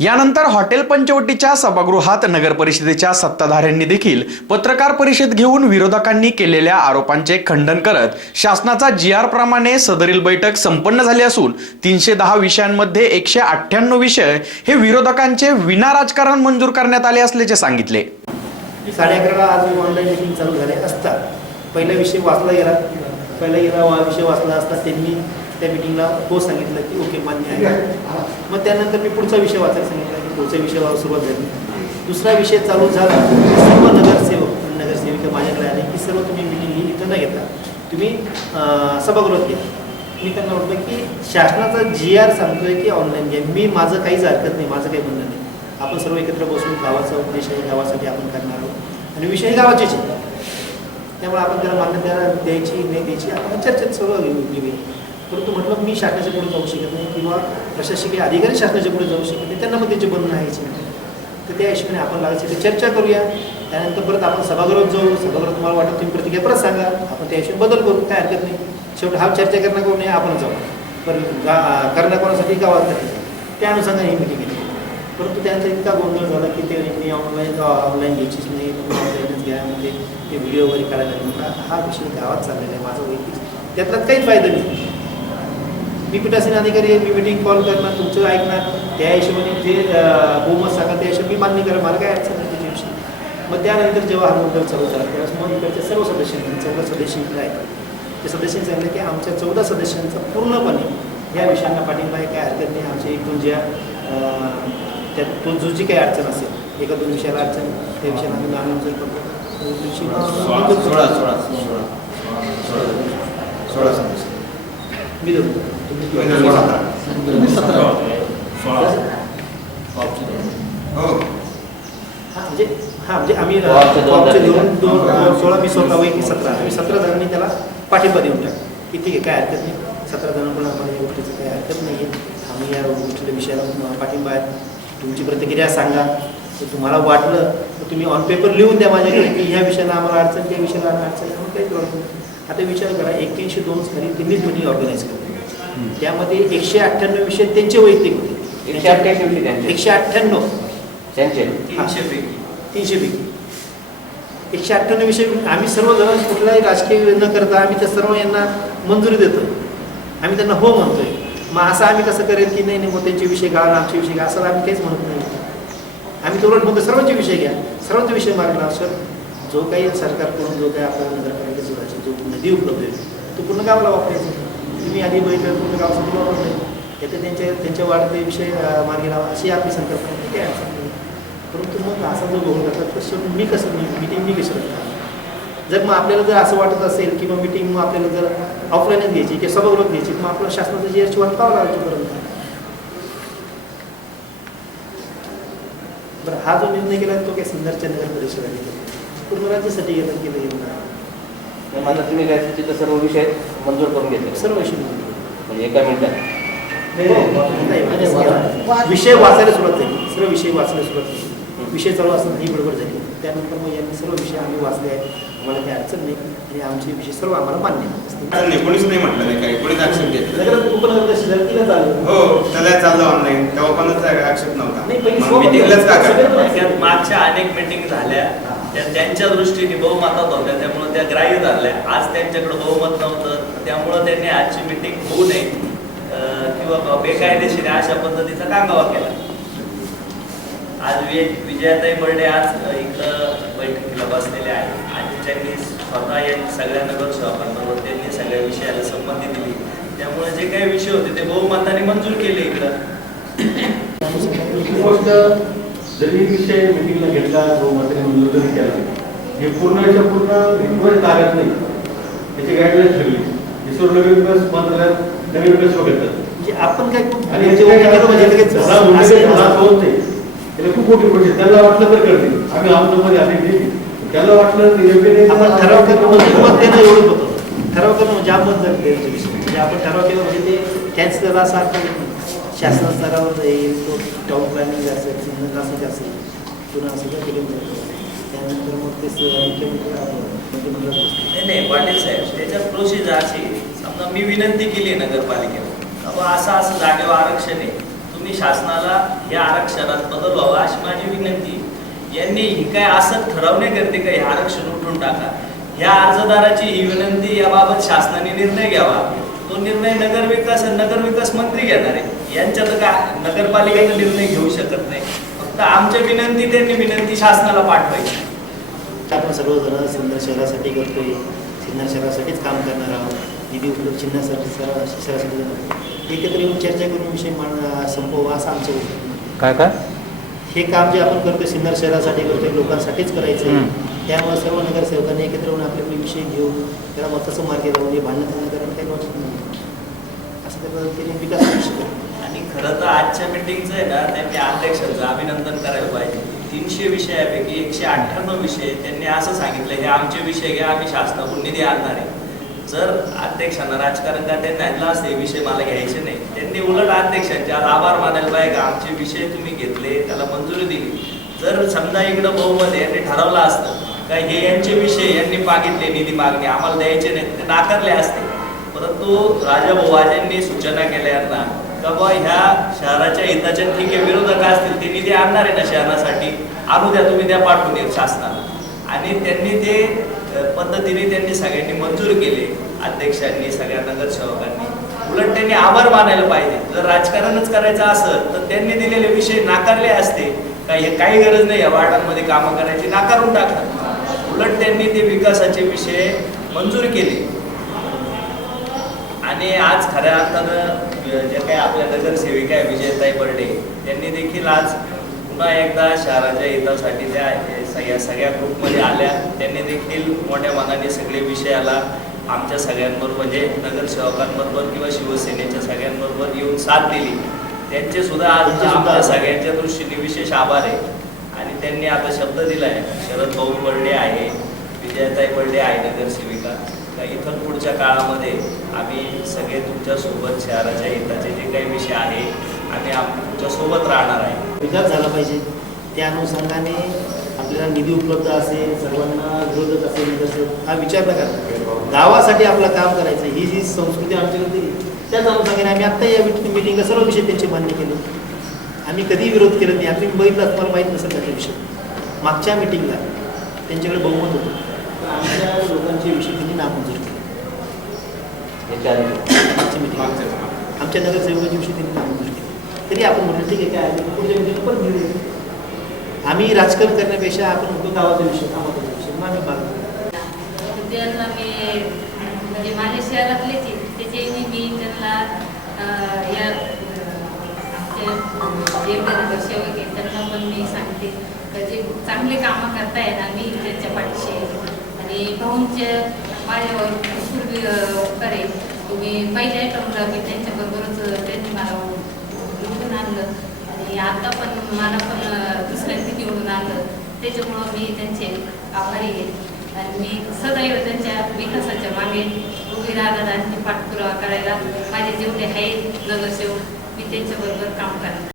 यानंतर हॉटेल पंचवटीच्या सभागृहात नगर परिषदेच्या सत्ताधाऱ्यांनी देखील पत्रकार परिषद घेऊन विरोधकांनी केलेल्या आरोपांचे खंडन करत शासनाचा जी आर प्रमाणे सदरील बैठक संपन्न झाली असून तीनशे दहा विषयांमध्ये एकशे अठ्ठ्याण्णव विषय हे विरोधकांचे विना राजकारण मंजूर करण्यात आले असल्याचे सांगितले. साडे अकराला आज ऑनलाईन मीटिंग चालू झाले असता. पहिला विषय वाचला गेला पहिला गेला विषय वाचला असता त्यांनी त्या मिटिंगला हो सांगितलं की ओके मान्य आहे. मग त्यानंतर मी पुढचा विषय वाचायला सांगितला की पुढचा विषय सुरुवात झाली. दुसरा विषय चालू झाला सर्व नगरसेवक आणि नगरसेविका माझ्याकडे आले की सर्व तुम्ही मिटिंग ही इथं न घेता तुम्ही सभागृहात घ्या मी त्यांना म्हटलं की शासनाचा जी आर सांगतोय की ऑनलाईन घ्या. मी माझं काहीच हरकत नाही माझं काही म्हणणं नाही. आपण सर्व एकत्र बसून गावाचा उद्देश आहे गावासाठी आपण करणार आहोत. आणि विषय गावाचेच आहे त्यामुळे आपण त्याला मान्यता द्यायची नाही द्यायची आपण चर्चेत सर्व घेऊ घेऊया परंतु म्हटलं मी शासनाच्या पुढे जाऊ शकत नाही किंवा प्रशासकीय अधिकारी शासनाच्या पुढे जाऊ शकत नाही. त्यांना पण त्याचे बंधन आहेच नाही. तर त्या हिशोबाने आपण लागायची चर्चा करूया. त्यानंतर परत आपण सभागृहात जाऊ. सभागृहात तुम्हाला वाटत तुम्ही प्रतिक्रिया परत सांगा. आपण त्या हिशोबाने बदल करू. काय हरकत नाही. शेवटी हा चर्चा करणं करू नये आपण जाऊ. पण गा करणं कोणासाठी? गावात त्या अनुषंगाने ही मिटिंग घेतली परंतु त्यांचा इतका गोंधळ झाला की ते मी ऑनलाईन ऑनलाईन घ्यायचीच नाही. ऑनलाईनच घ्या. म्हणजे ते व्हिडिओ वगैरे काढायला हा विषय गावात चाललेला आहे. माझा वैयक्तिक. त्यातला काहीच फायदा नाही. मी पीठासीन अधिकारी मी मिटिंग कॉल करणार तुमचं ऐकणार. त्या हिशोबाने जे बहुमत सांगा त्या हिशोबाने मी मान्य करा मला काय अडचण नाही त्याच्याविषयी. मग त्यानंतर जेव्हा हा मुद्दा चालू झाला त्यावेळेस मग इकडच्या सर्व सदस्यांनी चौदा सदस्य इकडे आहेत. ते सदस्यांनी सांगितलं की आमच्या चौदा सदस्यांचा पूर्णपणे या विषयांना पाठिंबा आहे काय हरकत नाही. आमच्या एक दोन ज्या अं, त्यात तो जो जी काही अडचण असेल एका दोन विषयाला अडचण त्या विषयाला आम्ही नामंजूर करतो. सोळा सोळा सोळा सोळा सदस्य. मी देतो. तुम्ही सतरा हो. हा म्हणजे हा म्हणजे आम्ही दोन सोळा मी स्वतः वैकी सतरा. आम्ही सतरा जणांनी त्याला पाठिंबा देऊन टाक. की ठीक आहे काय हरकत नाही. सतरा जणांकडून आम्हाला या गोष्टीचं काही हरकत नाही आहे आम्ही या गोष्टीच्या विषयाला तुम्हाला पाठिंबा आहे. तुमची प्रतिक्रिया सांगा. तर तुम्हाला वाटलं तर तुम्ही ऑन पेपर लिहून द्या माझ्याकडे की ह्या विषयाला आम्हाला अडचण त्या विषयाला आम्हाला अडचण काही प्रॉब्लेम नाही. आता विचार करा एक्क्याऐंशी दोन साली त्यांनीच मिटिंग ऑर्गनाईज केली त्यामध्ये एकशे अठ्ठ्याण्णव विषय त्यांचे वैयक्तिक होते. एकशे अठ्ठ्याऐंशी होती त्यांचे. एकशे अठ्ठ्याण्णव. त्यांचे. तीनशे पैकी. एकशे अठ्ठ्याण्णव विषय आम्ही सर्वजण कुठलाही राजकीय न करता आम्ही त्या सर्व यांना मंजुरी देतो. आम्ही त्यांना हो म्हणतोय. मग असं आम्ही कसं करेल की नाही नाही मग त्यांचे विषय घाल आमचे विषय घ्या असं आम्ही काहीच म्हणत नाही. आम्ही तेवढं म्हणतो सर्वांचे विषय घ्या. सर्वांचे विषय मार्गला सर. जो काही सरकारकडून जो काही आपल्याला नगरपालिकेचा जो निधी उपलब्ध आहे तो पूर्ण गावाला वापरायचा. तुम्ही आधी बघितलं पूर्ण गावासाठी वापरत नाही त्याचे त्यांच्या त्यांच्या वाढते विषय मार्गी लावा अशी आपली संकल्पना आहे. काय परंतु मग असा जो बघून जातात तर मी कसं मिटिंग मी कशी करणार? जर मग आपल्याला जर असं वाटत असेल की मग मिटिंग मग आपल्याला जर ऑफलाईनच घ्यायची किंवा सभागृहात घ्यायची मग आपलं शासनाचं जी वाट पाहावं लागतो पर्यंत बरं हा जो निर्णय केला तो काही सिन्नरच्या नगर परिषदाने पूर्ण राज्यासाठी गेला केलं माझा तुम्ही काय तिथं सर्व विषय मंजूर करून घेतले? सर्व विषय मंजूर. म्हणजे एका मिनिटात. नाही, नाही, विषय वाचायला सुरुवात झाली सर्व विषय वाचायला सुरुवात झाली विषय चालू असताना ही बरोबर झाली. त्यानंतर मग यांनी सर्व विषय आम्ही वाचले आहेत. आम्हाला काही अडचण नाही. आणि आमचे विषय सर्व आम्हाला मान्य कोणीच नाही म्हटलं नाही काही. कोणीच ऍक्सेप्ट घेतलं हो त्याला चाललं ऑनलाईन तेव्हा कोणच ऍक्सेप्ट नव्हता. मागच्या अनेक मिटिंग झाल्या. त्या त्यांच्या दृष्टीने बहुमतात होत्या त्यामुळे त्या ग्राह्य धरल्या. आज त्यांच्याकडे बहुमत नव्हतं. त्यामुळं त्यांनी आजची मिटिंग होऊ नये किंवा बेकायदेशीर अशा पद्धतीचा कांगावा केला. आज विजयाताई बर्डे आज इकडं बैठकीला बसलेले आहेत. आणि त्यांनी स्वतः या सगळ्या नगरसेवकांबरोबर त्यांनी सगळ्या विषयाला संमती दिली. त्यामुळे जे काही विषय होते ते बहुमताने मंजूर केले इकडं. जरी विषय मिटिंगला घेतला जो मताने मंजूर जरी केला हे पूर्णच्या पूर्ण रिक्वेस्ट लागत नाही. त्याची गाईडलाईन ठरली. हे सर्व नवीन विकास मंत्रालयात नवीन विकास बघतात म्हणजे आपण काय आणि म्हणजे याचे होत त्याला खूप मोठी. त्यांना वाटलं तर करतील. आम्ही आधी दिली त्याला वाटलं आपण ठराव करणं म्हणजे होतं. ठराव करणं म्हणजे आपण जर द्यायचा विषय. म्हणजे आपण ठराव केला म्हणजे ते कॅन्सल असा. शासन स्तरावर जाईल तो टाऊन प्लॅनिंग असेल सिग्नल असं असेल पुन्हा सगळं केलं त्यानंतर मग ते मुख्यमंत्री नाही नाही पाटील साहेब त्याच्यात प्रोसिजर अशी समजा मी विनंती केली नगरपालिकेला बाबा असं असं जागेवर आरक्षण आहे. तुम्ही शासनाला या आरक्षणात बदल व्हावा अशी माझी विनंती यांनी ही काय असं ठरवण्याकरते का? हे आरक्षण उठून टाका. या अर्जदाराची ही विनंती याबाबत शासनाने निर्णय घ्यावा. तो निर्णय नगरविकास नगरविकास मंत्री घेणार आहे. यांच्यात काय नगरपालिकेचा निर्णय घेऊ शकत नाही? फक्त आमच्या विनंती त्यांनी विनंती शासनाला पाठवायची. आपण सर्वजण सिन्नर शहरासाठी करतोय. सिन्नर शहरासाठीच काम करणार आहोत. निधी उपलब्ध सिन्नरसाठी शहरा- शहरासाठी देणार. एकत्र येऊन चर्चा करून विषय मान संपवा असं आमचं होतं. काय काय? हे काम जे आपण करतोय सिन्नर शहरासाठी करतोय लोकांसाठीच करायचं आहे त्यामुळे सर्व नगरसेवकांनी एकत्र येऊन आपले आपले विषय घेऊन त्याला मताचं मार्ग केला म्हणजे भांडण भांडण करायला काही वाटत नाही. असं त्या पद्धतीने विकास होऊ शकतो खरं तर आजच्या मिटिंगचं आहे ना त्यांनी अध्यक्षांचं अभिनंदन करायला पाहिजे. तीनशे विषयापैकी एकशे अठ्ठ्याण्णव विषय त्यांनी असं सांगितलं हे आमचे विषय घ्या आम्ही शासनाकडून निधी आणणार आहे. जर अध्यक्षांना राजकारण त्यांनी आणला असते विषय मला घ्यायचे नाही. त्यांनी उलट अध्यक्षांचे आज आभार मानायला पाहिजे का आमचे विषय तुम्ही घेतले त्याला मंजुरी दिली. जर समजा इकडं बहुमत यांनी ठरवलं असतं का हे यांचे विषय यांनी मागितले निधी मागणे आम्हाला द्यायचे नाही ते नाकारले असते. परंतु राजा यांनी सूचना केल्या यांना का बा ह्या शहराच्या हिताच्या ठीक आहे विरोधक असतील ते निधी आणणार आहे ना शहरासाठी? आणू द्या तुम्ही त्या पाठवून येत शासनाला. आणि त्यांनी ते पद्धतीने त्यांनी सगळ्यांनी मंजूर केले अध्यक्षांनी सगळ्या नगरसेवकांनी. उलट त्यांनी आभार मानायला पाहिजे. जर राजकारणच करायचं असेल तर त्यांनी दिलेले विषय नाकारले असते. का हे काही गरज नाही या वार्डांमध्ये कामं करायची नाकारून टाकतात. उलट त्यांनी ते विकासाचे विषय मंजूर केले. आणि आज खऱ्या अर्थानं जे काही आपल्या नगरसेविका आहे विजयताई बर्डे त्यांनी देखील आज पुन्हा एकदा शहराच्या हितासाठी त्या सगळ्या सगळ्या ग्रुपमध्ये आल्या. त्यांनी देखील मोठ्या मनाने सगळे विषयाला आमच्या सगळ्यांबरोबर म्हणजे नगरसेवकांबरोबर किंवा शिवसेनेच्या सगळ्यांबरोबर येऊन साथ दिली. त्यांचे सुद्धा आज आमच्या. सगळ्यांच्या दृष्टीने विशेष आभार आहे. आणि त्यांनी आता शब्द दिलाय शरद भाऊ बर्डे आहे विजयताई बर्डे आहे नगरसेविका. इथून पुढच्या काळामध्ये आम्ही सगळे तुमच्यासोबत शहराच्या हिताचे जे काही विषय आहे आम्ही आम- तुमच्यासोबत राहणार आहे. विकास झाला पाहिजे. त्या अनुषंगाने आपल्याला निधी उपलब्ध असेल सर्वांना विरोधक असेल हा विचार न करता गावासाठी आपलं काम करायचं ही जी संस्कृती आमच्याकडे होती त्याच अनुषंगाने आम्ही आत्ता या मिटिंगला सर्व विषय त्यांची मान्य केले. आम्ही कधीही विरोध केला नाही आम्ही बघितलं तुम्हाला माहीत नसेल त्याच्या विषयी. मागच्या मिटिंगला त्यांच्याकडे बहुमत होतं. आमच्या लोकांचे विषय त्यांनी नामंजूर केले. मिटिंग आमच्या नगरसेवकाचे विषय त्यांनी नामंजूर केले. तरी आपण म्हटलं ठीक आहे काय पुढच्या मिटिंगला परत घेऊया आम्ही राजकारण करण्यापेक्षा आपण उद्योग गावाचा विषय कामाचा विषय मग आम्ही मागतो त्यांना मी म्हणजे माझ्या शहरातलेच आहेत. त्याच्याने मी त्यांना या आमचे नगरसेवक आहेत त्यांना पण मी सांगते. जे चांगले कामं करतायत आम्ही त्यांच्या पाठीशी. आणि भाऊंचे माझ्यावर भरपूर उपकार आहे तुम्ही पहिल्या आयटमला मी त्यांच्याबरोबरच त्यांनी मला निवडून आणलं. आणि आता पण मला पण दुसऱ्यांनी निवडून आणलं. त्याच्यामुळं मी त्यांचे आभारी आहे. आणि मी सदैव त्यांच्या विकासाच्या मागे उभी राहणार आणि पाठपुरावा करायला. माझे जेवढे आहेत नगरसेवक मी त्यांच्याबरोबर काम करणार